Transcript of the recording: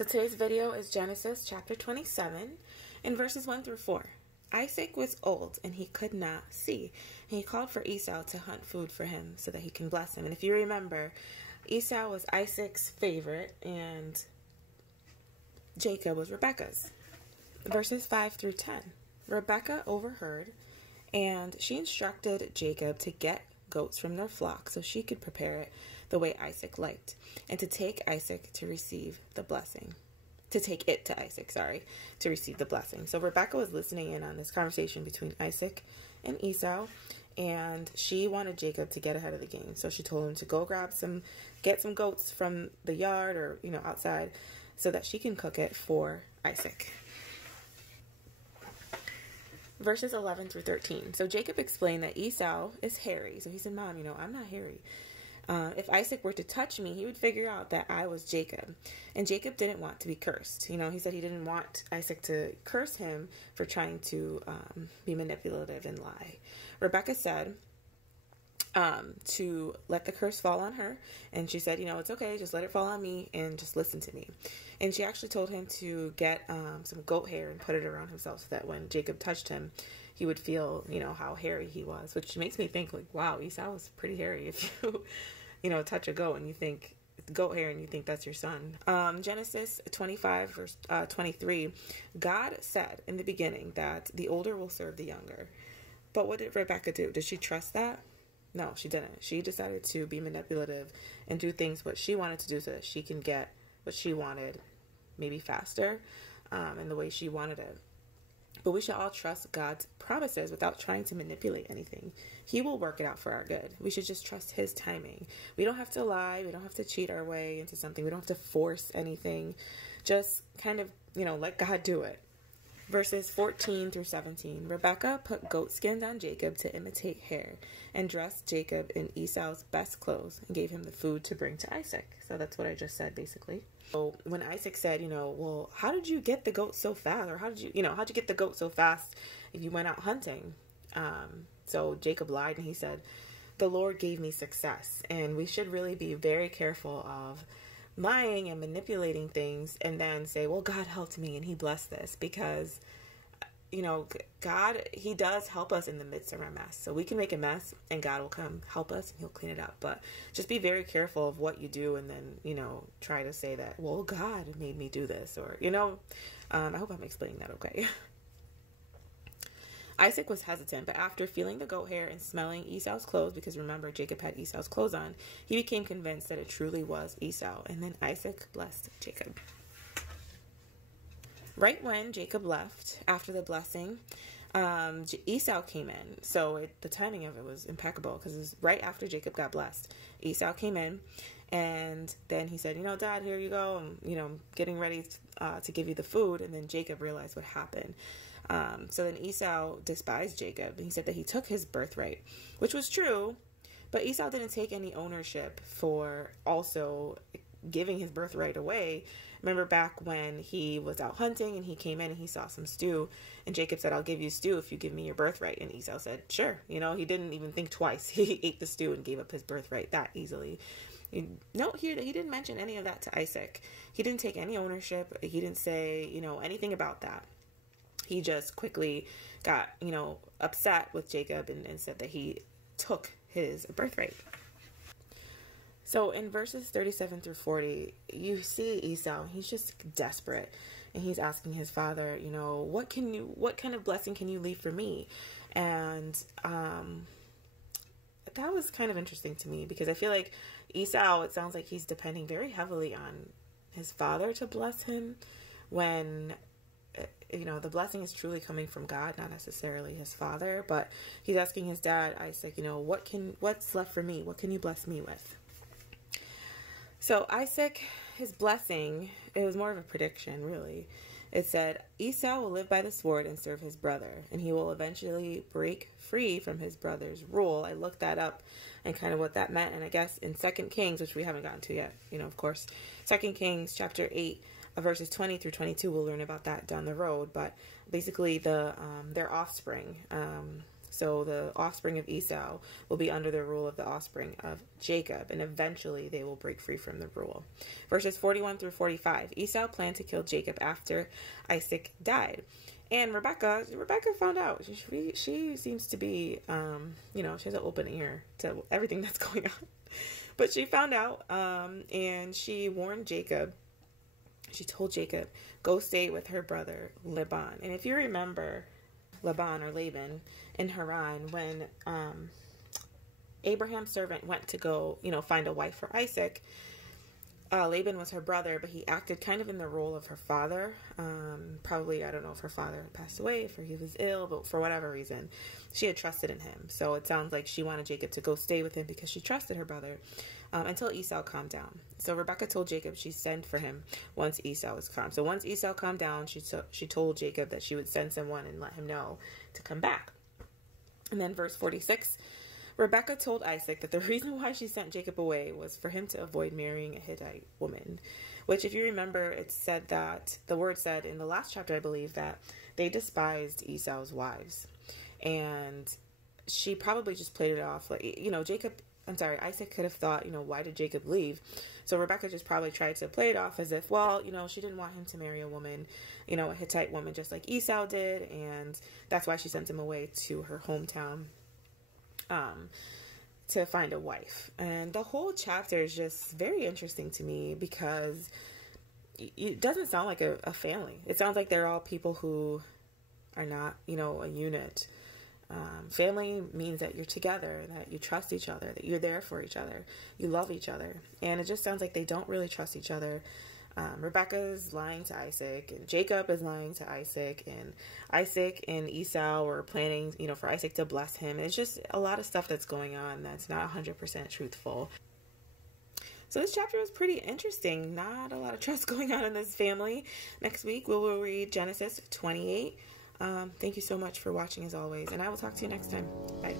So today's video is Genesis chapter 27 in verses 1 through 4. Isaac was old and he could not see. And he called for Esau to hunt food for him so that he can bless him. And if you remember, Esau was Isaac's favorite and Jacob was Rebekah's. Verses 5 through 10. Rebekah overheard and she instructed Jacob to get goats from their flock so she could prepare it the way Isaac liked, and to take Isaac to receive the blessing. To take it to Isaac, to receive the blessing. So Rebekah was listening in on this conversation between Isaac and Esau, and she wanted Jacob to get ahead of the game. So she told him to go get some goats from the yard or, outside so that she can cook it for Isaac. Verses 11 through 13. So Jacob explained that Esau is hairy. So he said, Mom, I'm not hairy. If Isaac were to touch me, he would figure out that I was Jacob. And Jacob didn't want to be cursed. He said he didn't want Isaac to curse him for trying to be manipulative and lie. Rebekah said to let the curse fall on her. And she said, it's okay, just let it fall on me and just listen to me. And she actually told him to get some goat hair and put it around himself so that when Jacob touched him, he would feel, how hairy he was, which makes me think like, wow, Esau was pretty hairy if you, touch a goat and you think goat hair and you think that's your son. Genesis 25 verse 23, God said in the beginning that the older will serve the younger. But what did Rebekah do? Did she trust that? No, she didn't. She decided to be manipulative and do things what she wanted to do so that she can get what she wanted, maybe faster, and the way she wanted it. But we should all trust God's promises without trying to manipulate anything. He will work it out for our good. We should just trust His timing. We don't have to lie. We don't have to cheat our way into something. We don't have to force anything. Just kind of, let God do it. Verses 14 through 17. Rebekah put goat skins on Jacob to imitate hair and dressed Jacob in Esau's best clothes and gave him the food to bring to Isaac. So that's what I just said, basically. So when Isaac said, well, how did you get the goat so fast? Or how'd you get the goat so fast if you went out hunting? So Jacob lied and he said, the Lord gave me success. And we should really be very careful of lying and manipulating things and then say, well, God helped me and He blessed this, because God, He does help us in the midst of our mess. So we can make a mess and God will come help us and He'll clean it up. But just be very careful of what you do and then, try to say that, well, God made me do this, or, I hope I'm explaining that okay. Isaac was hesitant, but after feeling the goat hair and smelling Esau's clothes, because remember, Jacob had Esau's clothes on, he became convinced that it truly was Esau. And then Isaac blessed Jacob. Right when Jacob left, after the blessing, Esau came in. So the timing of it was impeccable, because it was right after Jacob got blessed. Esau came in, and then he said, Dad, here you go. I'm getting ready to give you the food. And then Jacob realized what happened. So then Esau despised Jacob, and he said that he took his birthright, which was true, but Esau didn't take any ownership for also giving his birthright away. Remember back when he was out hunting and he came in and he saw some stew, and Jacob said, I'll give you stew if you give me your birthright. And Esau said, sure. He didn't even think twice. He ate the stew and gave up his birthright that easily. Note here that he didn't mention any of that to Isaac. He didn't take any ownership. He didn't say, anything about that. He just quickly got, upset with Jacob and said that he took his birthright. So in verses 37 through 40, you see Esau. He's just desperate, and he's asking his father, what kind of blessing can you leave for me? And that was kind of interesting to me, because I feel like Esau, it sounds like he's depending very heavily on his father to bless him, when the blessing is truly coming from God, not necessarily his father. But he's asking his dad, Isaac, what's left for me? What can you bless me with? So Isaac, his blessing, it was more of a prediction, really. It said, Esau will live by the sword and serve his brother, and he will eventually break free from his brother's rule. I looked that up and kind of what that meant. And I guess in 2 Kings, which we haven't gotten to yet, of course, 2 Kings chapter 8, verses 20 through 22, we'll learn about that down the road. But basically their offspring, So the offspring of Esau will be under the rule of the offspring of Jacob, and eventually they will break free from the rule. Verses 41 through 45. Esau planned to kill Jacob after Isaac died. And Rebecca found out. She seems to be, she has an open ear to everything that's going on. But she found out, and she warned Jacob. She told Jacob, go stay with her brother Laban. And if you remember Laban or Laban in Haran, when Abraham's servant went to go, find a wife for Isaac, Laban was her brother, but he acted kind of in the role of her father. Probably, I don't know if her father passed away, if he was ill, but for whatever reason, she had trusted in him. So it sounds like she wanted Jacob to go stay with him because she trusted her brother until Esau calmed down. So Rebecca told Jacob she'd send for him once Esau was calm. So once Esau calmed down, she told Jacob that she would send someone and let him know to come back. And then verse 46, Rebecca told Isaac that the reason why she sent Jacob away was for him to avoid marrying a Hittite woman, which, if you remember, it said that the word said in the last chapter, I believe, that they despised Esau's wives. And she probably just played it off like, Isaac could have thought, why did Jacob leave? So Rebecca just probably tried to play it off as if, well, she didn't want him to marry a woman, a Hittite woman just like Esau did. And that's why she sent him away to her hometown to find a wife. And the whole chapter is just very interesting to me because it doesn't sound like a family. It sounds like they're all people who are not, a unit. Family means that you're together, that you trust each other, that you're there for each other, you love each other. And it just sounds like they don't really trust each other. Rebecca is lying to Isaac, and Jacob is lying to Isaac, and Isaac and Esau were planning, for Isaac to bless him. It's just a lot of stuff that's going on that's not 100% truthful. So this chapter was pretty interesting. Not a lot of trust going on in this family. Next week, we will read Genesis 28. Thank you so much for watching as always, and I will talk to you next time. Bye.